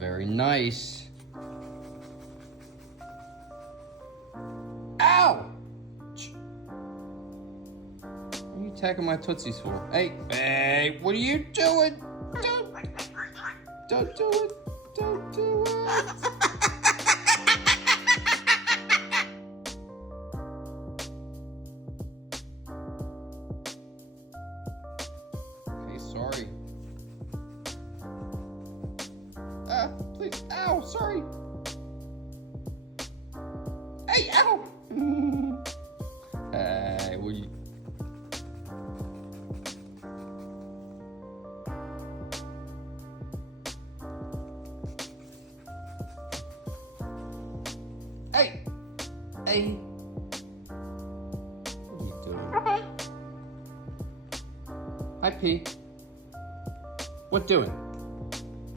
Very nice. Ow! What are you attacking my Tootsies for? Hey, hey, what are you doing? Don't do it. Don't do it. Okay, sorry. Please. Ow, sorry. Hey, ow! Hey, what are you... Hey! Hey! What are you doing? Hi, P. What doing?